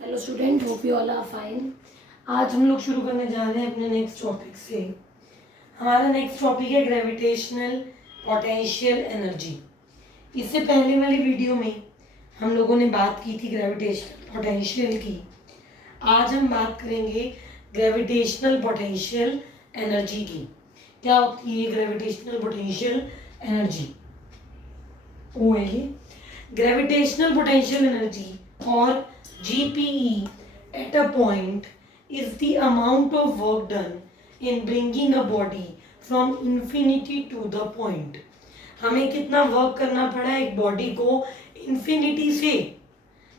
Hello student, hope you all are fine. आज हम लोग शुरू करने जा रहे हैं अपने नेक्स्ट टॉपिक से। हमारा नेक्स्ट टॉपिक है ग्रेविटेशनल पोटेंशियल एनर्जी। इससे पहले वाली वीडियो में हम लोगों ने बात की थी ग्रेविटेशनल पोटेंशियल की। आज हम बात करेंगे ग्रेविटेशनल पोटेंशियल एनर्जी की। क्या होती है ग्रेविटेशनल पोटेंशियल एनर्जी? वो है ये ग्रेविटेशनल पोटेंशियल एनर्जी और GPE at a point is the amount of work done in bringing a body from infinity to the point। हमें कितना वर्क करना पड़ा एक बॉडी को इन्फिनिटी से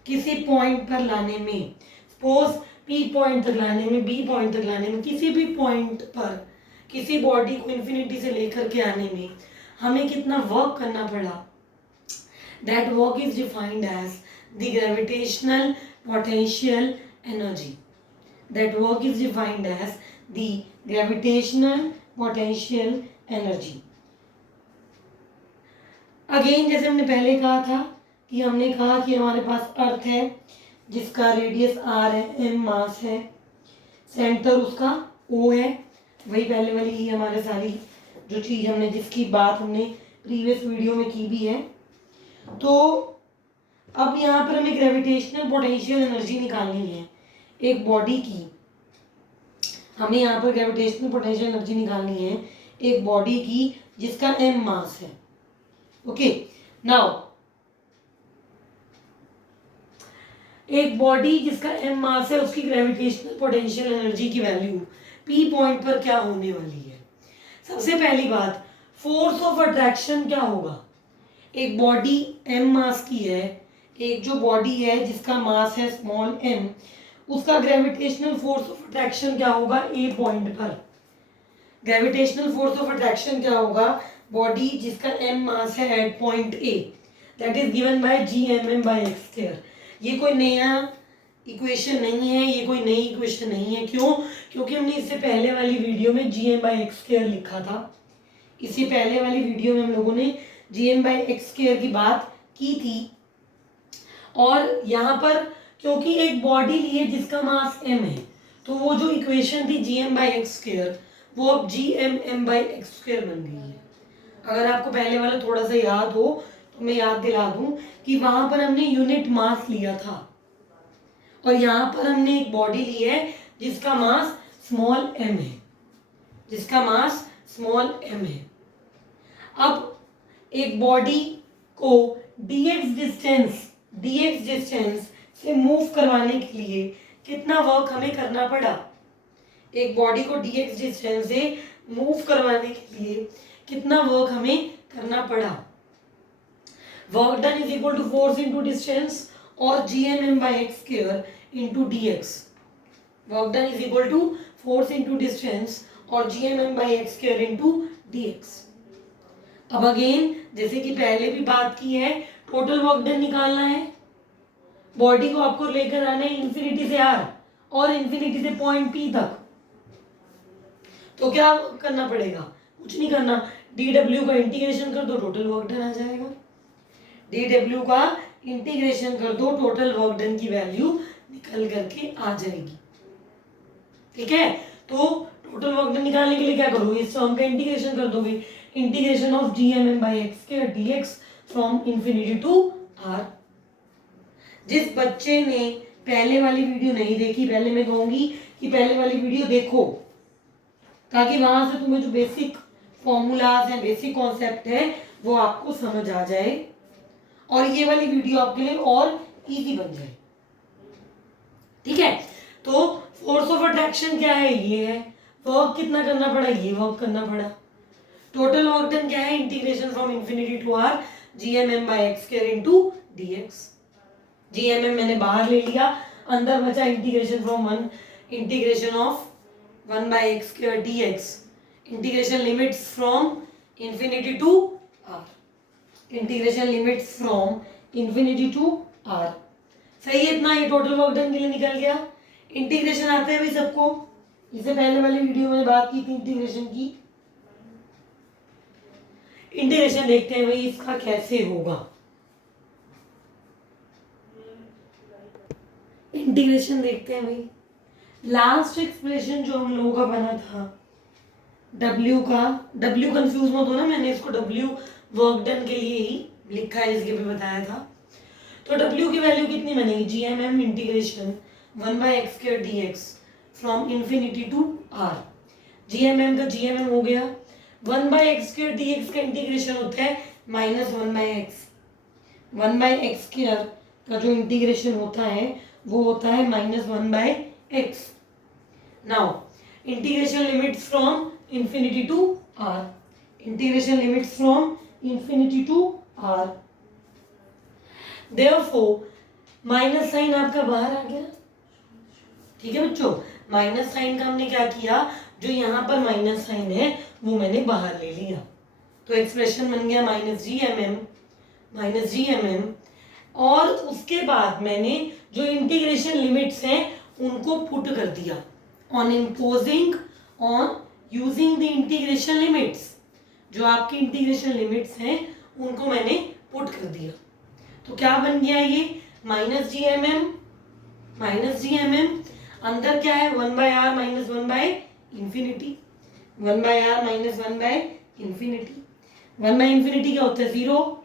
किसी पॉइंट पर लाने में। सपोज P पॉइंट तक लाने में, B पॉइंट तक लाने में, किसी भी पॉइंट पर किसी बॉडी को इन्फिनिटी से लेकर के आने में हमें कितना वर्क करना पड़ा। That work is defined as the gravitational potential energy। That work is defined as the gravitational potential energy। Again जैसे हमने पहले कहा था कि हमने कहा कि हमारे पास अर्थ है जिसका रेडियस r है, m मास है, सेंटर उसका O है। वही पहले वाली ही हमारे सारी जो चीज़ हमने जिसकी बात हमने प्रीवियस वीडियो में की भी है। तो अब यहाँ पर हमें ग्रेविटेशनल पोटेंशियल एनर्जी निकालनी है एक बॉडी की। हमें यहाँ पर ग्रेविटेशनल पोटेंशियल एनर्जी निकालनी है एक बॉडी की जिसका m मास है। ओके, नाउ एक बॉडी जिसका m मास है उसकी ग्रेविटेशनल पोटेंशियल एनर्जी की वैल्यू P पॉइंट पर क्या होने वाली है? सबसे पहली बात, फोर्स ऑफ अट्रैक्शन क्या होगा? एक बॉडी m मास की है, एक जो बॉडी है जिसका मास है स्मॉल m, उसका ग्रेविटेशनल फोर्स ऑफ अट्रैक्शन क्या होगा A पॉइंट पर? ग्रेविटेशनल फोर्स ऑफ अट्रैक्शन क्या होगा बॉडी जिसका m मास है at point A, that is given by Gmm/x²। ये कोई नया इक्वेशन नहीं है, ये कोई नई इक्वेशन नहीं है। क्यों? क्योंकि हमने इससे पहले वाली वीडियो में Gm/x² लिखा था। इससे पहले वाली वीडियो में हम लोगों ने Gm/x² की बात की थी। और यहाँ पर क्योंकि एक बॉडी ली है जिसका मास m है, तो वो जो इक्वेशन थी Gm/x² वो अब Gmm/x² बन गई है। अगर आपको पहले वाला थोड़ा सा याद हो तो मैं याद दिला दूं कि वहां पर हमने यूनिट मास लिया था और यहाँ पर हमने एक बॉडी ली है जिसका मास स्मॉल m है, जिसका मास स्मॉल m है। अब एक बॉडी को dx डिस्टेंस से मूव करवाने के लिए कितना वर्क हमें करना पड़ा? एक बॉडी को dx डिस्टेंस से मूव करवाने के लिए कितना वर्क हमें करना पड़ा? Work done is equal to force into distance और Gmm/x² into dx। Work done is equal to force into distance और Gmm/x² इनटू dx। अब अगेन जैसे कि पहले भी बात की है, टोटल वर्क डन निकालना है। बॉडी को आपको लेकर आना है इन्फिनिटी से r और इन्फिनिटी से पॉइंट P तक। तो क्या करना पड़ेगा? कुछ नहीं करना, dw का इंटीग्रेशन कर दो, टोटल वर्क डन आ जाएगा। dw का इंटीग्रेशन कर दो, टोटल वर्क डन की वैल्यू निकल करके आ जाएगी। ठीक है, तो टोटल वर्क डन निकालने के लिए क्या करोगे? इस टर्म का इंटीग्रेशन कर दोगे, integration of Gmm/x² dx from infinity to r। जिस बच्चे ने पहले वाली वीडियो नहीं देखी, पहले मैं कहूंगी कि पहले वाली वीडियो देखो ताकि वहां से तुम्हें जो बेसिक फॉर्मूलाज हैं, बेसिक कॉन्सेप्ट है वो आपको समझ आ जाए और ये वाली वीडियो आपके लिए और इजी बन जाए। ठीक है, तो फोर्स ऑफ अट्रैक्शन क्या है? ये है। वर्क कितना करना पड़ा? ये वर्क करना पड़ा। टोटल वर्क डन क्या है? Integration from infinity to r Gmm/x² into dx। Gmm मैंने बाहर ले लिया, अंदर बचा integration from integration of 1/x² dx। Integration limits from infinity to r, integration limits from infinity to r। सही है, इतना ये टोटल वर्क डन के लिए निकल गया। इंटीग्रेशन आता है भाई सबको, इससे पहले वाली वीडियो में बात की थी इंटीग्रेशन की। इंटीग्रेशन देखते हैं भाई इसका कैसे होगा। इंटीग्रेशन देखते हैं भाई। लास्ट एक्सप्रेशन जो हम लोगों का बना था W का, W कंफ्यूज मत होना, मैंने इसको W वर्क डन के लिए ही लिखा है, इसके भी बताया था। तो W की वैल्यू कितनी बनेगी, GMM integration 1/x² dx from infinity to R। GMM का GMM हो गया, 1/x² dx का इंटीग्रेशन होता है -1/x। 1/x² का जो इंटीग्रेशन होता है वो होता है -1/x। Now integration limits from infinity to R, integration limits from infinity to R, therefore minus sign आपका बाहर आ गया। ठीक है बच्चों, माइनस साइन का हमने क्या किया, जो यहाँ पर माइनस साइन है वो मैंने बाहर ले लिया, तो एक्सप्रेशन बन गया -GMM। और उसके बाद मैंने जो इंटीग्रेशन लिमिट्स हैं उनको पुट कर दिया on imposing on using the integration limits. जो आपकी इंटीग्रेशन लिमिट्स हैं उनको मैंने पुट कर दिया, तो क्या बन गया ये -GMM। अंदर क्या है 1/r minus 1/infinity, 1/r minus 1/infinity। 1/infinity क्या होता है 0,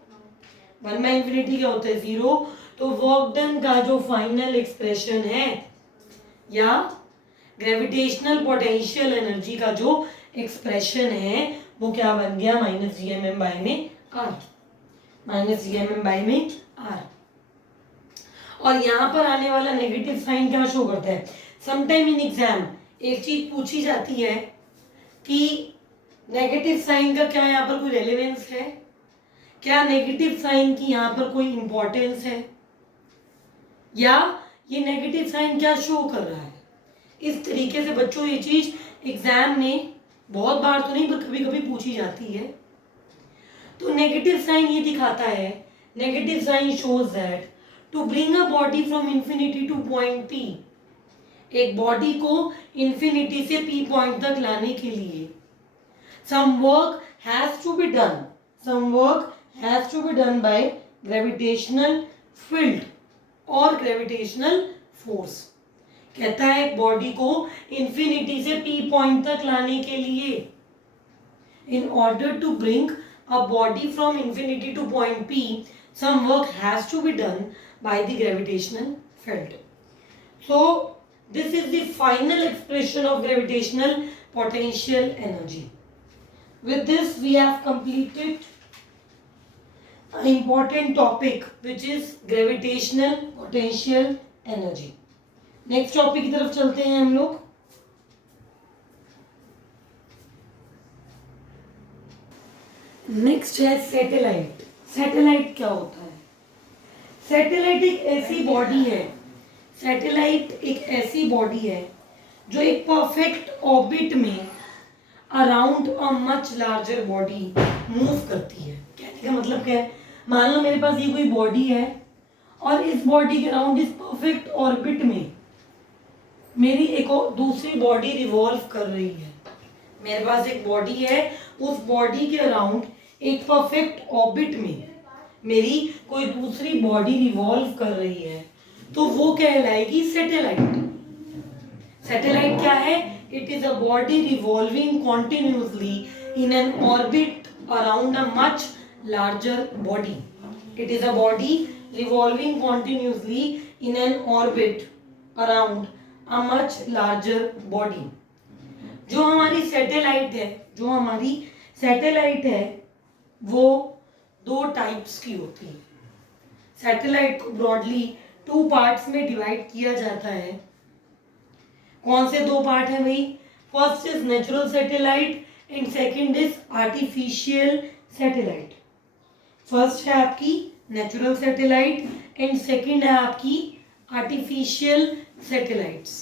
1/infinity क्या होता है 0। तो वर्क डन का जो फाइनल एक्सप्रेशन है या ग्रेविटेशनल पोटेंशियल एनर्जी का जो एक्सप्रेशन है वो क्या बन गया -GMM/r, -GMM/r। और यहाँ पर आने वाला नेगेटिव साइन क्या शो करता है, समटाइम इन एग्जाम एक चीज पूछी जाती है कि नेगेटिव साइन का क्या यहाँ पर कोई रेलेवेंस है, क्या नेगेटिव साइन की यहाँ पर कोई इंपॉर्टेंस है, या ये नेगेटिव साइन क्या शो कर रहा है। इस तरीके से बच्चों ये चीज एग्जाम में बहुत बार तो नहीं पर कभी कभी पूछी जाती है। तो नेगेटिव साइन ये दिखाता है, negative sign shows that to bring a body from infinity to point P, एक बॉडी को इंफिनिटी से P पॉइंट तक लाने के लिए some work has to be done by gravitational field और gravitational force। कहता है एक बॉडी को इंफिनिटी से P पॉइंट तक लाने के लिए, in order to bring a body from infinity to point P, some work has to be done by the gravitational field. So this is the final expression of gravitational potential energy. With this we have completed an important topic which is gravitational potential energy. Next topic की तरफ चलते हैं हम लोग। Next है satellite. Satellite क्या होता है, सैटेलाइट एक ऐसी बॉडी है, सैटेलाइट एक ऐसी बॉडी है जो एक परफेक्ट ऑर्बिट में around a much larger body move करती है। कहने का मतलब क्या है, मान लो मेरे पास ये कोई बॉडी है और इस बॉडी के अराउंड इस परफेक्ट ऑर्बिट में मेरी एक और दूसरी बॉडी रिवॉल्व कर रही है। मेरे पास एक बॉडी है, उस बॉडी के अराउंड एक परफेक्ट ऑर्बिट में मेरी कोई दूसरी बॉडी रिवॉल्व कर रही है, तो वो कहलाएगी सैटेलाइट। सैटेलाइट क्या है, it is a body revolving continuously in an orbit around a much larger body. It is a body revolving continuously in an orbit around a much larger body। जो हमारी सैटेलाइट है वो दो types की होती है। सैटेलाइट को broadly 2 parts में डिवाइड किया जाता है। कौन से 2 पार्ट हैं भाई, first is natural satellite and second is artificial satellite. First है आपकी नेचुरल सैटेलाइट एंड सेकंड है आपकी आर्टिफिशियल सैटेलाइट्स।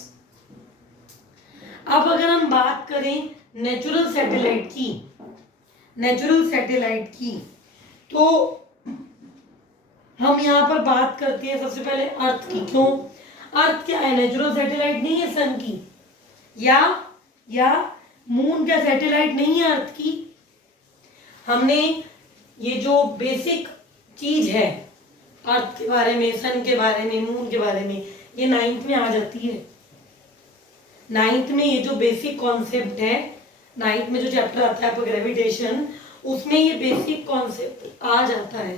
अब अगर हम बात करें नेचुरल सैटेलाइट की तो हम यहाँ पर बात करते हैं सबसे पहले अर्थ की। क्यों, अर्थ क्या है, नेचुरल सैटेलाइट नहीं है सन की, या मून क्या सैटेलाइट नहीं है अर्थ की। हमने ये जो बेसिक चीज है अर्थ के बारे में, सन के बारे में, मून के बारे में, ये 9th में आ जाती है। 9th में ये जो बेसिक कॉन्सेप्ट है, 9th में जो चैप्टर आता है आपका ग्रेविटेशन, उसमें ये बेसिक कॉन्सेप्ट आ जाता है।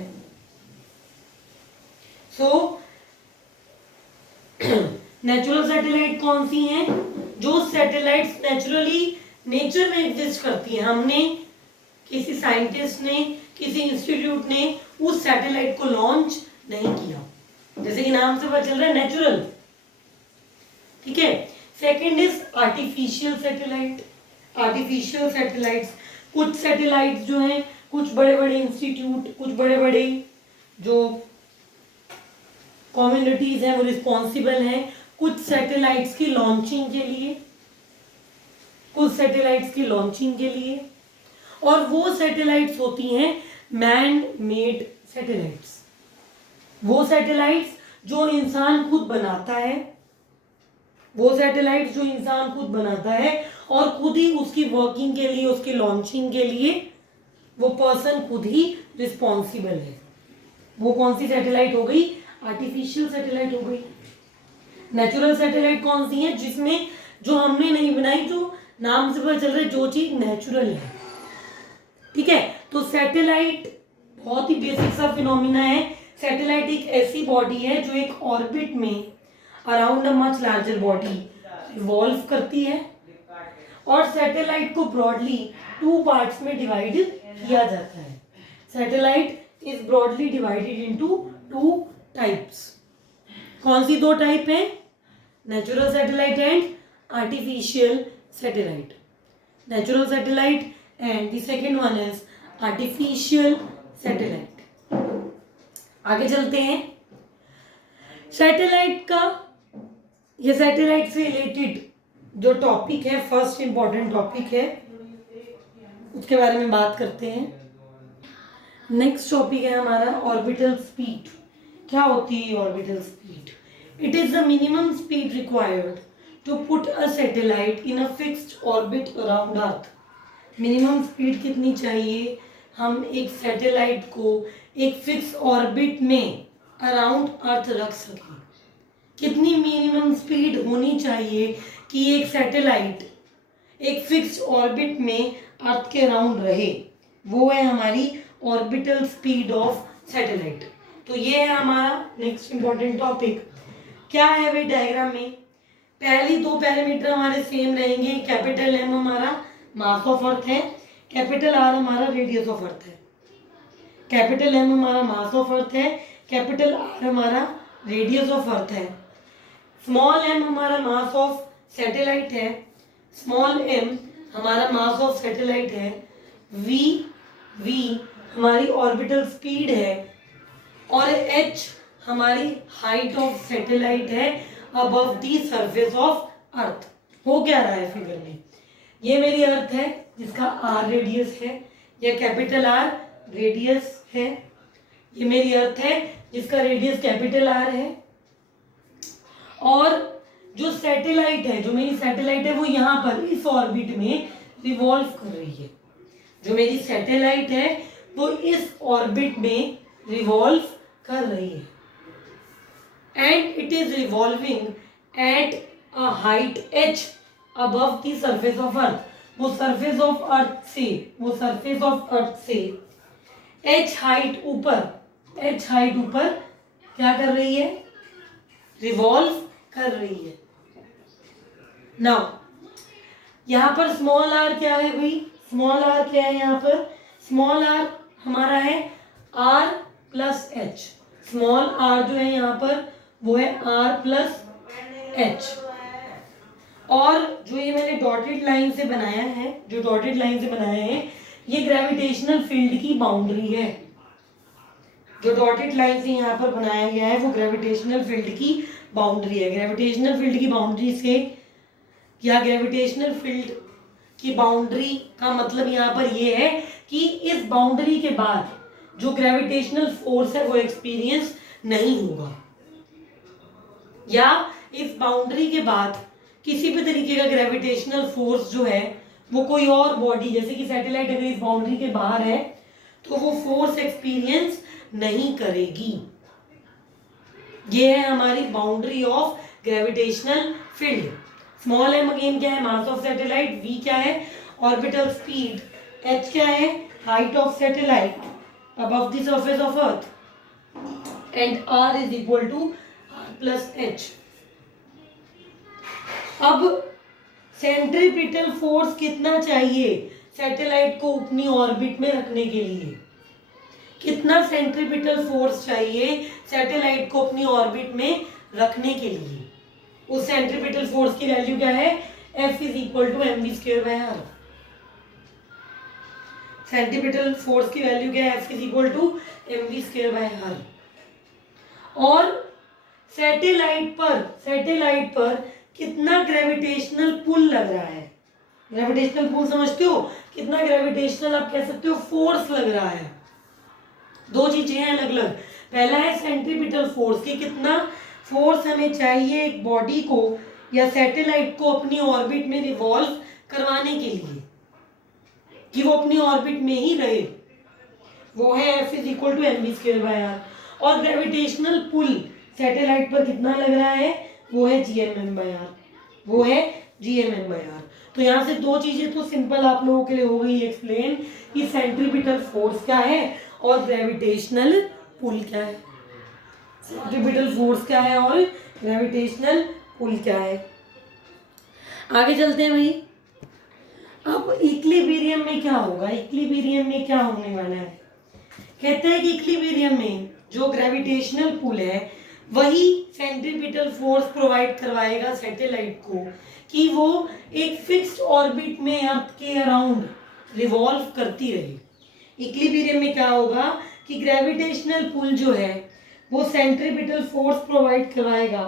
सो नेचुरल सैटेलाइट कौन सी हैं? जो सैटेलाइट्स नेचुरली नेचर में एग्जिस्ट करती हैं। हमने, किसी साइंटिस्ट ने, किसी इंस्टीट्यूट ने उस सैटेलाइट को लॉन्च नहीं किया, जैसे कि नाम से पता चल रहा है नेचुरल। ठीक है। Second is artificial satellite. Artificial satellites, कुछ सैटेलाइट्स जो हैं, कुछ बड़े बड़े इंस्टीट्यूट, कुछ बड़े बड़े जो कम्युनिटीज हैं वो रिस्पॉन्सिबल हैं कुछ सैटेलाइट्स की लॉन्चिंग के लिए, कुछ सैटेलाइट्स की लॉन्चिंग के लिए। और वो सैटेलाइट्स होती हैं मैन मेड सैटेलाइट्स। वो सैटेलाइट्स जो इंसान खुद बनाता है, वो सैटेलाइट्स जो इंसान खुद बनाता है और खुद ही उसकी वर्किंग के लिए, उसकी लॉन्चिंग के लिए वो पर्सन खुद ही रिस्पॉन्सिबल है। वो कौन सी सैटेलाइट हो गई? आर्टिफिशियल सैटेलाइट हो गई। नेचुरल सैटेलाइट कौन सी है? जिसमें जो हमने नहीं बनाई, जो नाम से पता चल रहा है जो चीज नेचुरल है। ठीक है। तो सैटेलाइट बहुत ही बेसिक सा फिनोमिना है। सैटेलाइट एक ऐसी बॉडी है जो एक ऑर्बिट में around a much larger body revolve करती है। और सैटेलाइट को ब्रॉडली 2 पार्ट्स में डिवाइड किया जाता है। Satellite is broadly divided into 2 types. कौन सी 2 टाइप हैं? Natural satellite and artificial satellite. Natural satellite and the second one is artificial satellite. आगे चलते हैं। सैटेलाइट का, ये सैटेलाइट से रिलेटेड जो टॉपिक है, फर्स्ट इंपॉर्टेंट टॉपिक है, उसके बारे में बात करते हैं। नेक्स्ट टॉपिक है हमारा ऑर्बिटल स्पीड। क्या होती है orbital speed? It is the minimum speed required to put a satellite in a fixed orbit around earth. Minimum speed कितनी चाहिए? हम एक सैटेलाइट को एक फिक्स ऑर्बिट में अराउंड अर्थ रख सकें। कितनी मिनिमम स्पीड होनी चाहिए कि एक सैटेलाइट एक फिक्स्ड ऑर्बिट में अर्थ के अराउंड रहे? वो है हमारी ऑर्बिटल स्पीड ऑफ सैटेलाइट। तो ये है हमारा नेक्स्ट इंपॉर्टेंट टॉपिक। क्या है भाई डायग्राम में? पहली 2 पैरामीटर हमारे सेम रहेंगे। कैपिटल एम हमारा मास ऑफ अर्थ है, कैपिटल आर हमारा रेडियस ऑफ अर्थ है। कैपिटल एम हमारा मास ऑफ अर्थ है, कैपिटल आर हमारा रेडियस ऑफ अर्थ है। स्मॉल एम हमारा मास ऑफ सैटेलाइट है, स्मॉल एम हमारा मास ऑफ सैटेलाइट है। वी हमारी ऑर्बिटल स्पीड है और एच हमारी हाइट ऑफ सैटेलाइट है above the surface of earth. हो क्या रहा है फिगर में? ये मेरी अर्थ है जिसका आर रेडियस है, या कैपिटल आर रेडियस है। ये मेरी अर्थ है जिसका रेडियस कैपिटल आर है। और जो सैटेलाइट है, जो मेरी सैटेलाइट है, वो यहाँ पर इस ऑर्बिट में रिवॉल्व कर रही है। जो मेरी सैटेलाइट है वो इस ऑर्बिट में रिवॉल्व कर रही है and it is revolving at a height h above the surface of earth. वो सरफेस ऑफ अर्थ से, वो सरफेस ऑफ अर्थ से h हाइट ऊपर क्या कर रही है? रिवॉल्व कर रही है। नाउ यहाँ पर स्मॉल आर क्या है भाई? स्मॉल आर क्या है यहाँ पर? स्मॉल आर हमारा है r plus H. Small R जो है यहाँ पर वो है r प्लस एच। और जो ये मैंने डॉटेड लाइन से बनाया है, जो डॉटेड लाइन से बनाया है, ये ग्रेविटेशनल फील्ड की बाउंड्री है। जो डॉटेड लाइन से यहाँ पर बनाया गया है वो ग्रेविटेशनल फील्ड की बाउंड्री है। ग्रेविटेशनल फील्ड की बाउंड्री से, या ग्रेविटेशनल फील्ड की बाउंड्री का मतलब यहाँ पर ये है कि इस बाउंड्री के बाद जो ग्रेविटेशनल फोर्स है वो एक्सपीरियंस नहीं होगा, या इस बाउंड्री के बाद किसी भी तरीके का ग्रेविटेशनल फोर्स जो है वो कोई और बॉडी, जैसे कि सैटेलाइट अगर इस बाउंड्री के बाहर है तो वो फोर्स एक्सपीरियंस नहीं करेगी। ये है हमारी boundary of gravitational field. Small m again क्या है, मास ऑफ सैटेलाइट, v क्या है, ऑर्बिटल स्पीड, h क्या है, height of satellite above the surface of earth, and r is equal to r plus h। अब सेंट्रीपिटल फोर्स कितना चाहिए satellite को अपनी ऑर्बिट में रखने के लिए, कितना सेंट्रीपिटल फोर्स चाहिए सैटेलाइट को अपनी ऑर्बिट में रखने के लिए, उस सेंट्रीपिटल फोर्स की वैल्यू क्या है, F is equal to M V square by R. Centripetal force की वैल्यू क्या है, F is equal to M V square by R. और सैटेलाइट पर कितना ग्रेविटेशनल पुल लग रहा है, ग्रेविटेशनल पुल समझते हो, कितना ग्रेविटेशनल आप कह सकते हो फोर्स लग रहा है। दो चीजें हैं अलग अलग, पहला है सेंट्रीपिटल फोर्स कि कितना फोर्स हमें चाहिए एक बॉडी को या सैटेलाइट को अपनी ऑर्बिट में रिवॉल्व करवाने के लिए कि वो अपनी ऑर्बिट में ही रहे, वो है F is equal to M V square by R. और ग्रेविटेशनल पुल सैटेलाइट पर कितना लग रहा है, वो है GMM बाय आर, वो है GMM बाय आर। तो यहाँ से दो चीजें तो सिंपल आप लोगों के लिए हो गई एक्सप्लेन कि सेंट्रीपिटल फोर्स क्या है और ग्रेविटेशनल पुल क्या है, सेंट्रीपिटल फोर्स क्या है और ग्रेविटेशनल पुल क्या है। आगे चलते हैं भाई। अब इक्विलिब्रियम में क्या होगा, इक्विलिब्रियम में क्या होने वाला है, कहते हैं कि इक्विलिब्रियम में जो ग्रेविटेशनल पुल है वही सेंट्रीपिटल फोर्स प्रोवाइड करवाएगा सैटेलाइट को कि वो एक फिक्स्ड ऑर्बिट में अर्थ के अराउंड रिवॉल्व करती रहे। इक्विलिब्रियम में क्या होगा कि ग्रेविटेशनल पुल जो है वो सेंट्रीपिटल फोर्स प्रोवाइड करवाएगा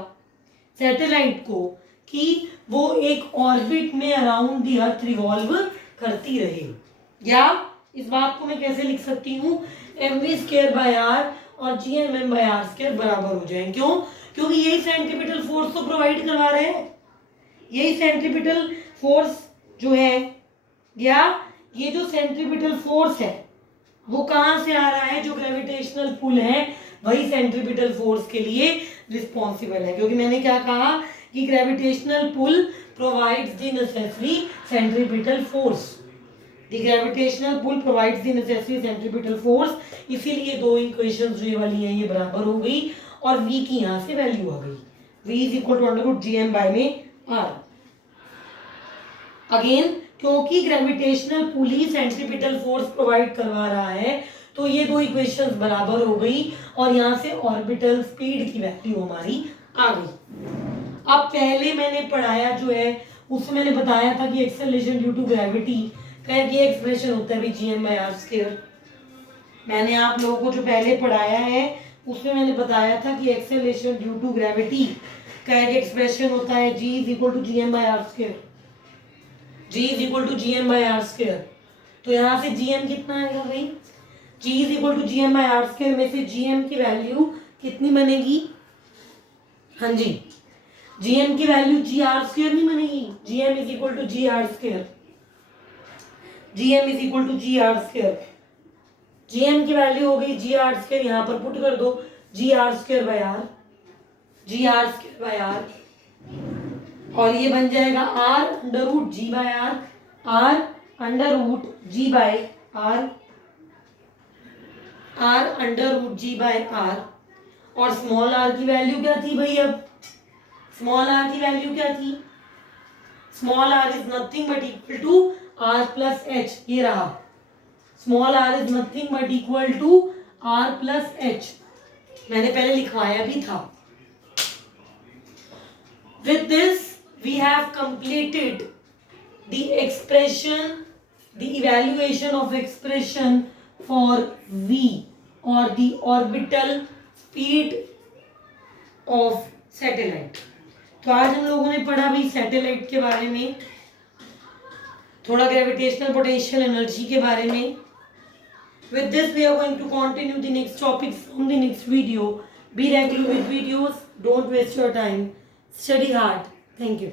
सैटेलाइट को कि वो एक ऑर्बिट में अराउंड द अर्थ रिवॉल्व करती रहे। या इस बात को मैं कैसे लिख सकती हूँ, M V square by R और GMM बाय आर स्क्वायर बराबर हो जाए। क्यों, क्योंकि यही सेंट्रीपिटल फोर्स तो प्रोवाइड करवा रहे हैं, यही सेंट्रीपिटल फोर्स जो है या ये जो सेंट्रीपिटल फोर्स है वो कहाँ से आ रहा है, जो ग्रेविटेशनल पुल है वही सेंट्रीपिटल फोर्स के लिए रिस्पॉन्सिबल है। क्योंकि मैंने क्या कहा कि gravitational pull provides the necessary centripetal force, the gravitational pull provides the necessary centripetal force, इसीलिए दो इक्वेशंस जो ये वाली हैं ये बराबर हो गई और v की यहाँ से वैल्यू आ गई, v is equal to under root GM by में r। अगेन क्योंकि ग्रेविटेशनल पुल ही सेंट्रीपिटल फोर्स प्रोवाइड करवा रहा है तो ये दो इक्वेशंस बराबर हो गई और यहाँ से ऑर्बिटल स्पीड की वैल्यू हमारी आ गई। अब पहले मैंने पढ़ाया जो है उसमें मैंने बताया था कि एक्सेलरेशन ड्यू टू ग्रेविटी का ये एक्सप्रेशन होता है GM बाय आर स्क्वायर। मैंने आप लोगों को जो पहले पढ़ाया है उसमें मैंने बताया था कि एक्सेलरेशन ड्यू टू ग्रेविटी का एक एक्सप्रेशन होता है G is equal to GM by R square, G is equal to GM by R square. तो यहाँ से GM कितना आएगा भाई, G is equal to GM by R square में से GM की वैल्यू कितनी बनेगी, हाँ जी GM की वैल्यू जी आर स्क्वायर नहीं बनेगी, GM is equal to G R square, GM is equal to G R square. GM की वैल्यू हो गई जी आर स्क्वायर, यहाँ पर पुट कर दो G R square by R, G R square by R, और ये बन जाएगा R under root G by R, R under root G by R, R under root G by R. और small R की value क्या थी भाई, अब स्मॉल आर की वैल्यू क्या थी, small R is nothing but equal to R plus H, ये रहा small R is nothing but equal to R plus H, मैंने पहले लिखवाया भी था। With this we have completed the expression, the evaluation of expression for v or the orbital speed of satellite। तो आज हम लोगों ने पढ़ा भाई सैटेलाइट के बारे में, थोड़ा ग्रेविटेशनल पोटेंशियल एनर्जी के बारे में। With this we are going to continue the next topic from the next video. Be regular with videos, don't waste your time, study hard. Thank you.